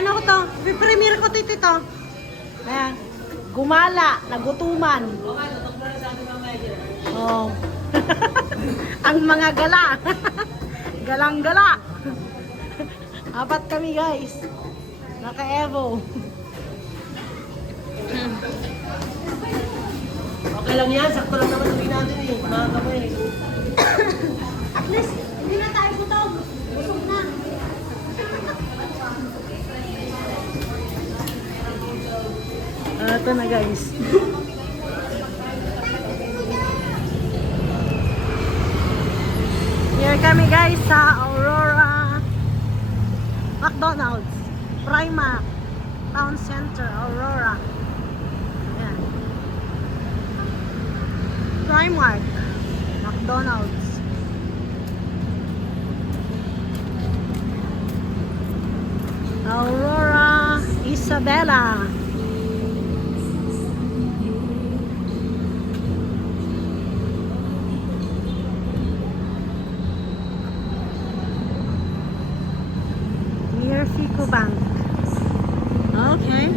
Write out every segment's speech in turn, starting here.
Ano ko to? Premiere ko tito to. Ayan. Gumala, nagutuman. Oh. Ang mga gala. Galang-gala. Apat kami guys. Naka-evo. Okay lang yan, sakto lang naman uwi natin eh. Mga kamay. At least, hindi na tayo butog. Busog na. Ito na guys. Here kami guys sa Aurora McDonald's Primark Town Center, Aurora. Ayan. Primark McDonald's. Aurora Isabela. Near Fico Bank. Okay.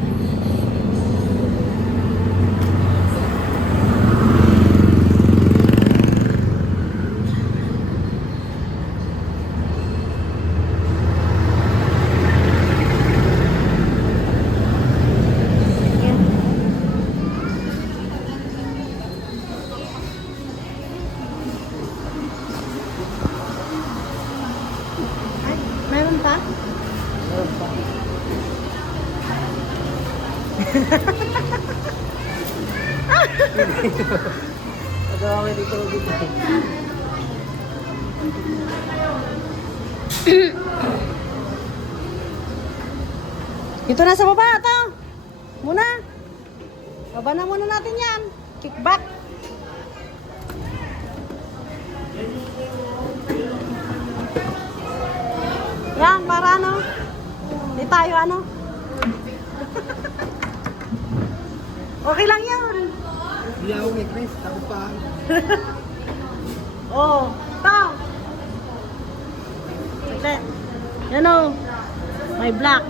Ay, meron pa? Pagawa kayo dito dito. Ito na sa baba, ito. Muna. Baba na muna natin yan. Kickback. Yan, para ano. Hindi tayo ano. Okay lang yun. Hindi ako may Chris, ako pa. Oh, ito. Saglit. Yan o. May black.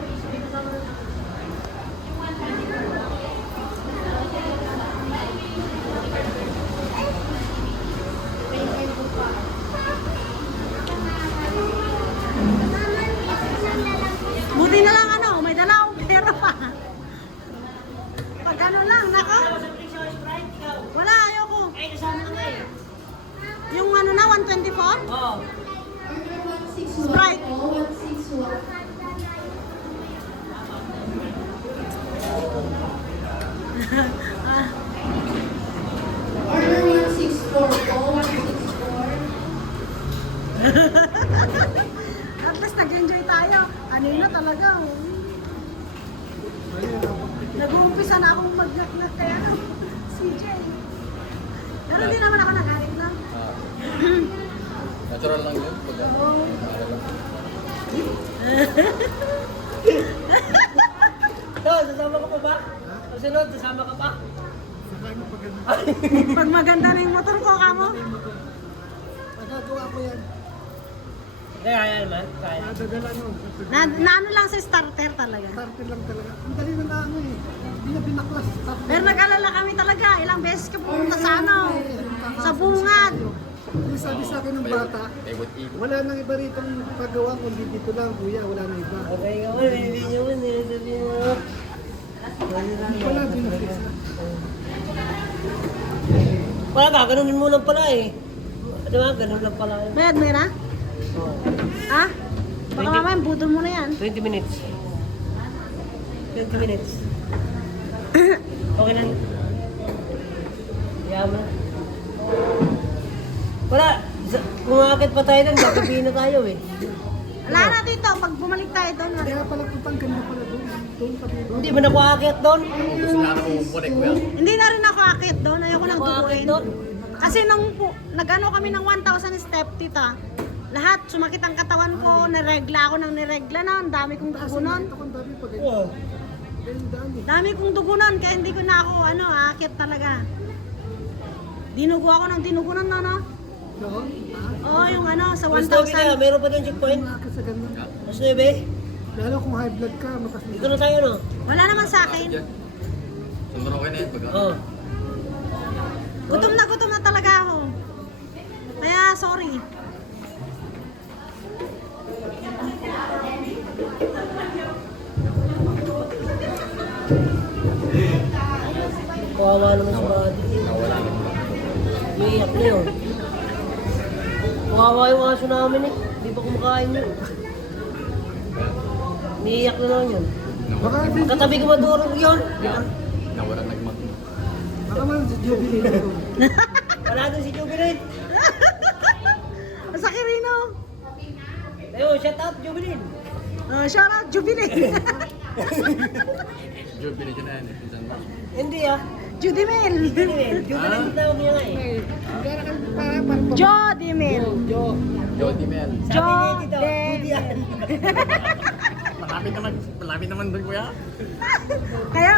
Buti na lang ano, may dala akong pera pa. Pag ano lang, nako. Wala, ayoko. Yung ano na, 124? Oo. Sprite. Ah, Order 164 po, 164. at least nag-enjoy tayo. Kanina talaga. Nag-uumpisa na akong mag-knock kaya ano, CJ. Pero hindi naman ako nagalit lang. Natural lang yun. Pag Oo. Sasama ka pa ba? Sunod, sasama ka pa? Saka ano pag ano. Pag maganda na yung motor ko, kamo. Magagawa ko yan. Kaya naman, kaya. Nadadala no. Na ano lang sa starter talaga. Starter lang talaga. Ang dali na ano eh. Hindi na binaklas. Starter. Pero nag-alala kami talaga. Ilang beses ka pumunta sa ano, sa bungad. Yung sabi sa akin ng bata, they would eat. wala nang iba rito paggawa kundi dito lang kuya, wala nang iba. Okay ka man, hindi nyo man, sabi mo. Wala din na. Wala ka, ganunin mo lang pala eh. Di ba, ganun lang pala. Bayad mo yun, ha? Oo. Ha? Baka mamaya, budol mo na yan. 20 minutes. 20 minutes. Okay lang. Yaman. Wala. Kung akit pa tayo doon, gagabihin na tayo eh. Wala na dito, pag bumalik tayo doon. Kaya pala putang ganda pala doon. Doon pati doon. Hindi ba naku akit doon? Gusto na ako connect well. Hindi na rin ako akit doon, ayoko nang Naku akit tubuin. doon? Kasi nung nag-ano kami ng 1,000 step, tita, lahat, sumakit ang katawan ko, niregla ako ng niregla na, ang dami kong dugo nun. Ito kung dami pag Oo. ganyan dami. Dami kong dugo nun, kaya hindi ko na ako, akit talaga. Dinugo ako ng dinugo nun, no? Oo. Oo, yung ano, sa Mas 9 ka, 1,000. meron pa doon checkpoint. Umaakit sa ganun. Mas 9. Lalo kung high blood ka, matas Dito na tayo, no? Wala naman sa akin. Sundan ako na yan. Pag Oo. Gutom na talaga ako. Kaya, sorry. Kawawa naman si Buddy. nawala na mo. Iiyak na yun. Kawawa yung aso namin eh. Hindi pa kumakain yun. Iiyak na lang yun. Baka, Katabi ko madurog yun. Nawala nagmag. baka man si Jubilee dito. Wala doon si Jubilin. Sa Kirino. Ayun, shout out Jubilin. Shout out, Jubilee. Jubilee dyan na yan. Pinsan mo. Hindi ah. Judy Mel. Jubilin. Jubilin tawag niya nga eh. Parang Jody Mel. Jody Mel. Sabi niya dito, Jody Judy yan. Malapit naman doon kuya. Kaya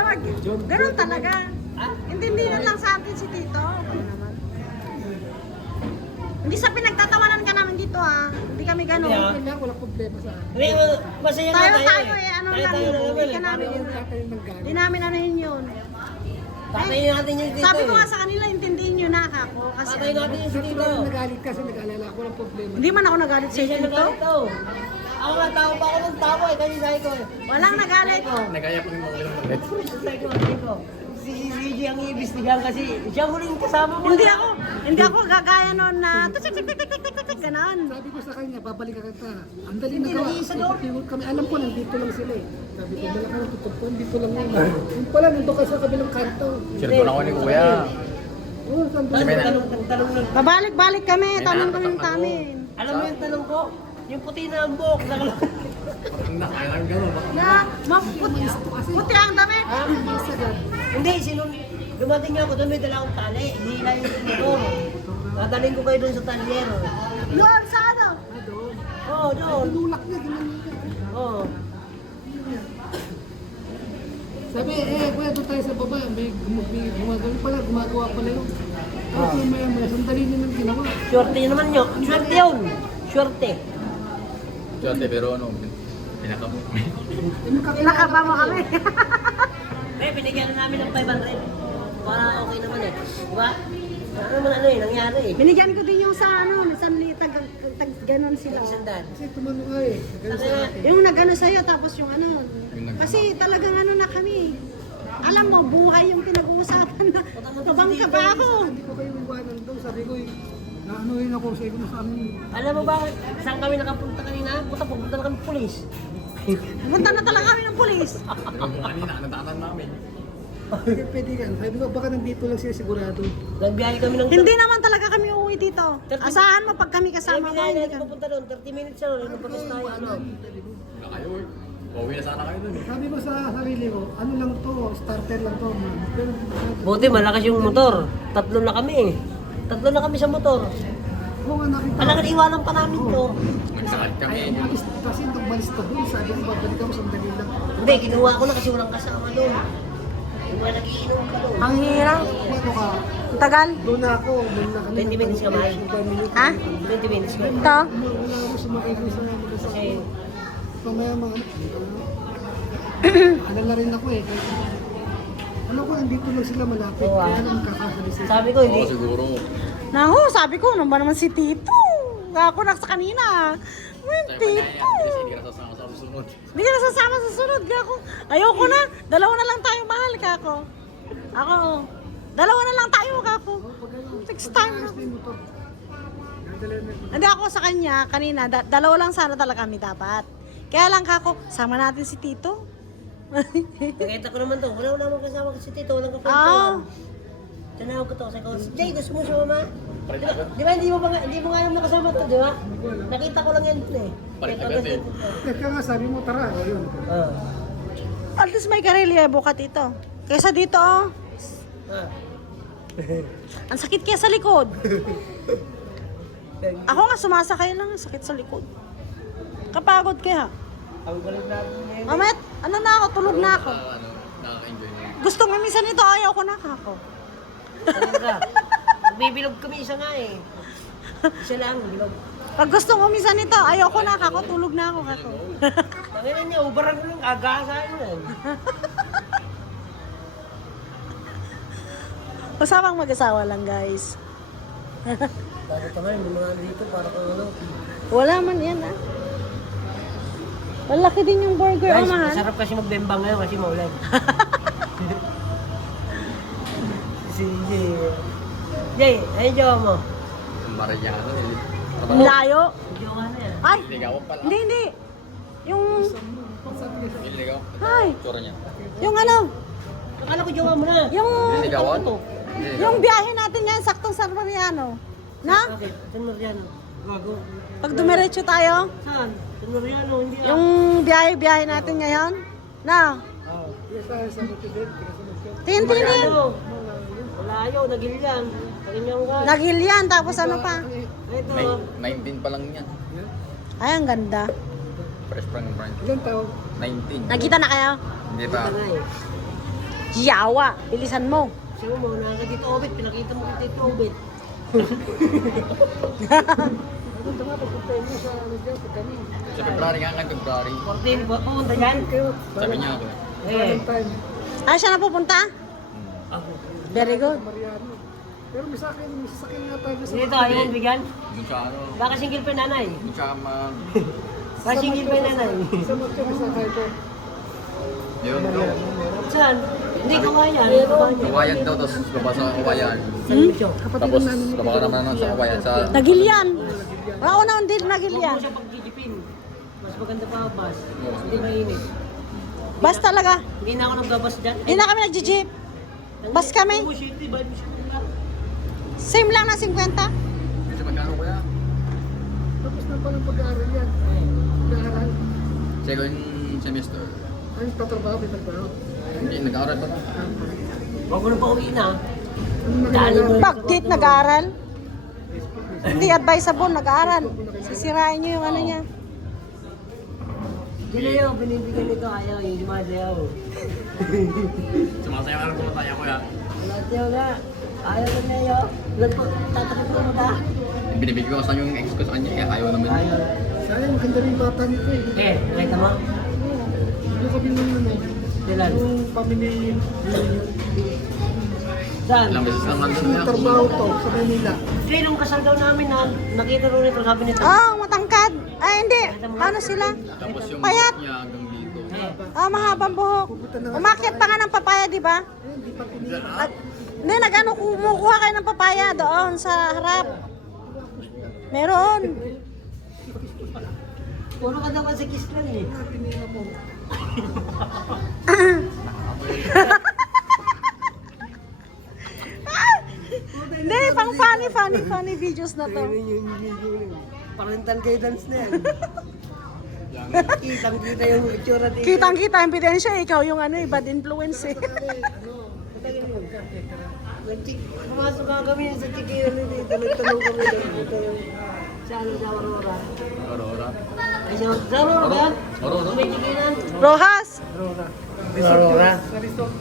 ganun talaga. Ah? Intindihan lang sa atin si Tito. Ano naman? Hindi sa pinagtatawanan ka namin dito ha. Hindi kami ganun. Hindi, ah. Wala, walang problema sa akin. Hindi, masaya nga Tayo tayo eh, ano Tayo lang tayo yun. na Hindi naman ka eh. namin. Parang tatay ng Hindi galing. namin anuhin yun. Tatayin natin yung dito Sabi ko eh. nga sa kanila, intindihin nyo na ako. Kasi Tatayin natin yung Sa dito. parang nagalit kasi nag-alala ako, walang problema. hindi man ako nagalit sa Hindi siya Tito. nagkalito. Ako nga, tao pa ako ng tao eh. Kasi sabi ko eh. Walang nagalit. Nagaya pa rin mo ulit ng ulit. Sabi ko. Si CJ ang iimbestigahan kasi siya huling kasama mo. Hindi ako gagaya noon na tik ganon. Sabi ko sa kanya, babalik ka kita. Ang dali Hindi, na gawa. nag-iisa doon. Ikot kami. Alam ko, nandito lang sila eh. Sabi ko, dala ka ng tutupon, dito lang yun. Yung pala, nandun ka sa kabilang kanto. Sinutun ako ni kuya. Oo, saan Tapos doon? tanong lang. Babalik-balik kami, May tanong natatak kami ako. namin. Alam mo yung tanong ko? Yung puti na ang buhok. Ang nakaya lang gano'n. Na, puti ang damit. Hindi, dumating nga ako doon, may dala akong tali. Hihila yung motor. Nadaling ko kayo doon sa talyer. Doon sa ano? Oo, doon. Tulak niya, ginanon niya. Oo. Sabi, kuya, doon tayo sa baba. May gumagawa pala, gumagawa pala yun. Tapos yung maya, sandali niya nang ginawa. Swerte naman yun. Swerte yun. Swerte. Dati pero ano, pinaka mo. Nakaba mo kami. Eh, binigyan na namin ng 500. Para okay naman eh. Diba? Ano naman ano eh, nangyari eh. Binigyan ko din yung sa ano, isang litag, ganon sila. Isandaan. Kasi tumano nga eh. Ganun sa akin. Yung nagano sa'yo, tapos yung ano. Kasi talagang ano na kami. Alam mo, buhay yung pinag-uusapan na. Tabang ka ba ako? Hindi ko kayo iwanan daw. Sabi ko eh, naanohin ako sa ko na sa amin. Alam mo ba, saan kami nakapunta kanina? Pupunta na kami pulis. Punta na talaga kami ng polis. Pero kung kanina, nataanan namin. Hindi pwede ka. Sabi ko, baka nandito lang siya sigurado. Nagbiyahe kami ng... Hindi naman talaga kami uuwi dito. Asahan mo pag kami kasama mo, Kaya hindi natin ka. pupunta doon, 30 minutes na rin. Nagpagas tayo, ano. Wala kayo eh. Pauwi na sana kayo dun eh. Sabi ko sa sarili ko, ano lang to, starter lang to. Pero, Buti, malakas yung motor. Tatlo na kami eh. Tatlo na kami sa motor. oo nga nakita. Kailangan iwanan pa namin to. Nagsakal kami. Ay, umalis kasi nung malis ka doon, sabi ko, babalik ako sandali lang. Hindi, kinuha ko na kasi walang kasama doon. Yung mga nagiinom ka doon. Ang hirap. Ano ka, Ang tagal. doon na ako, doon na kami. 20 minutes ka, May. 5 minutes. Ha? 20 minutes ka. Ito? Wala ako sumakay doon sa mga sa Kasi, mamaya mga ano na rin ako eh. Ano ko, nandito lang sila malapit. Oo, ah. Kaya lang kakasali sila. sabi ko, hindi. Oo, siguro. Naku, sabi ko, ano ba naman si Tito? Ako na sa kanina. Yung Tayo Tito. manaya. Kasi hindi ka nasasama sa susunod. Hindi ka nasasama sa sunod. Ako. Ayoko na. Dalawa na lang tayo mahal ka ako. Ako. Dalawa na lang tayo ka ako. Next time na. Hindi ako sa kanya kanina. Dalawa lang sana talaga kami dapat. Kaya lang kako, sama natin si Tito. Nakita ko naman to. Wala naman kasama si Tito. Walang Ah. kapag Tanawag ko to. Sabi ko, Jay, gusto mo sumama? Di ba, hindi mo nga yung nakasama to, di ba? Nakita ko lang yan dun eh. Palit Kaya agad eh. Teka nga, sabi mo, tara. Ayun. Ah. At least may karelyebo ka Tito. Kaysa dito oh. Ah. Ang sakit kaya sa likod. Ako nga sumasakay lang, ang sakit sa likod. Kapagod kaya. Ang galing natin ngayon. Mamet, ano na ako, tulog na ako. Ano, nakaka-enjoy mo. Gusto mo minsan ito, ayaw ko na kako. Ano ka? Bibilog kami isa nga eh. Siya lang, di ba? Pag gustong umisan nito, ayoko na kako, tulog na ako kako. Tanginan niya, ubaran ko lang, agasahin mo yan. Usapang mag-asawa lang guys. Bakit naman, yung mga dito, para kung ano. Wala man yan ah. Malaki din yung burger, Guys, oh mahal. masarap kasi magbembang ngayon kasi maulan. Si Jay. Jay, ayun jowa mo. Yung Mariano. Ang layo. Jowa na yan. Ay, Ligawan pala. hindi. Yung, Ligaw. ay, Tsura niya. yung ano, Akala ko jowa mo na. yung, Ligawan? yung biyahe natin ngayon, saktong San Mariano. Na? Bakit? San Mariano. Gago. Pag dumiretso tayo, Saan? San Mariano, hindi ah. yung biyahe natin ngayon. Na? Yes, sa motivate. Tintin yan. Ano? Malayo, nagilian. Kanyang ka. Nagilian, tapos ano pa? Ito. 19 pa lang yan. Ay, ang ganda. Fresh from brand. Ilan taon? 19. Nakita na kayo? Hindi pa. Ito na eh. Yawa, bilisan mo. Siya mo, nakaka dito Obit. Pinakita mo kita dito Obit. Punta nga, pagpuntahin mo sa ano dyan, sa kami. Sa February nga nga, February. 14, pupunta dyan. Sabi niya ako. Eh. Valentine. Ay, siya na pupunta? Very good. Mariano. Pero may sasakyan nga tayo sa Dito, ayaw mong bigyan. Yung siya ano. Baka single pa yung nanay. Yung siya Baka single pa yung nanay. Sa Matyo, may sakay ko. Yun bro. Saan? Hindi ko kaya. Kawayan daw, tapos baba sa kawayan. Saan mo siya? Tapos baba ka naman sa kawayan sa... Nagilian. Ako na hindi Huwag nagilian. mo siya pag-jijipin. Mas maganda pa bus. Hindi mainit. Bas talaga. Hindi na ako nagbabas dyan. Hindi na kami nag-jeep. Bus kami. Oh, shit, di ba? Same lang na 50. Kasi magkano kuya? Tapos na palang pag-aaral yan. Pag-aaral. Second semester. Ay, patrabaho, may trabaho. Hindi, nag-aaral pa lang. Huwag mo na pa uwi na. Ano Dali mo. Bakit nag-aaral? Hindi advisable nag-aaral. Sisirain niyo yung ano niya. Sila yun, binibigyan nito ayaw. Yung dumasayaw. Sumasayaw ka lang pumataya kuya. Dumasayaw nga. Ayaw ko na yun. Tatakot mo ba? Binibigyan ko sa yung ex ko sa kanya, eh, ayaw naman. Ayaw. Sayang, maganda rin yung bata nito eh. Eh, nakita mo? Yung kami nung ano, Dilan. yung family, Saan? Ilang beses lang nandun yung niya. trabaho to sa Manila. Hindi, nung kasal daw namin na nakita rin nito, sabi nito. Oh, matangkad. Ay, hindi. Ano sila? Tapos yung Payat. buhok niya hanggang dito. Eh, Ah, mahabang buhok. Umakyat pa nga ng papaya, di ba? Hindi pa pinili. Hindi, nag-ano, kumukuha kayo ng papaya doon sa harap. Meron. puro ka daw kasi kiss lang eh. Pinila mo. Hindi, pang funny videos na to. Parental guidance na yan. Kitang-kita yung itsura dito. Kitang-kita, ebidensya, ikaw yung ano, bad influence eh. Pumasok nga kami sa tikiran dito. Nagtanong kami dito yung sa ano sa Aurora. Aurora. Ay, sa Aurora ba yan? Aurora. May tikiran. Rojas! Aurora. Sa resort.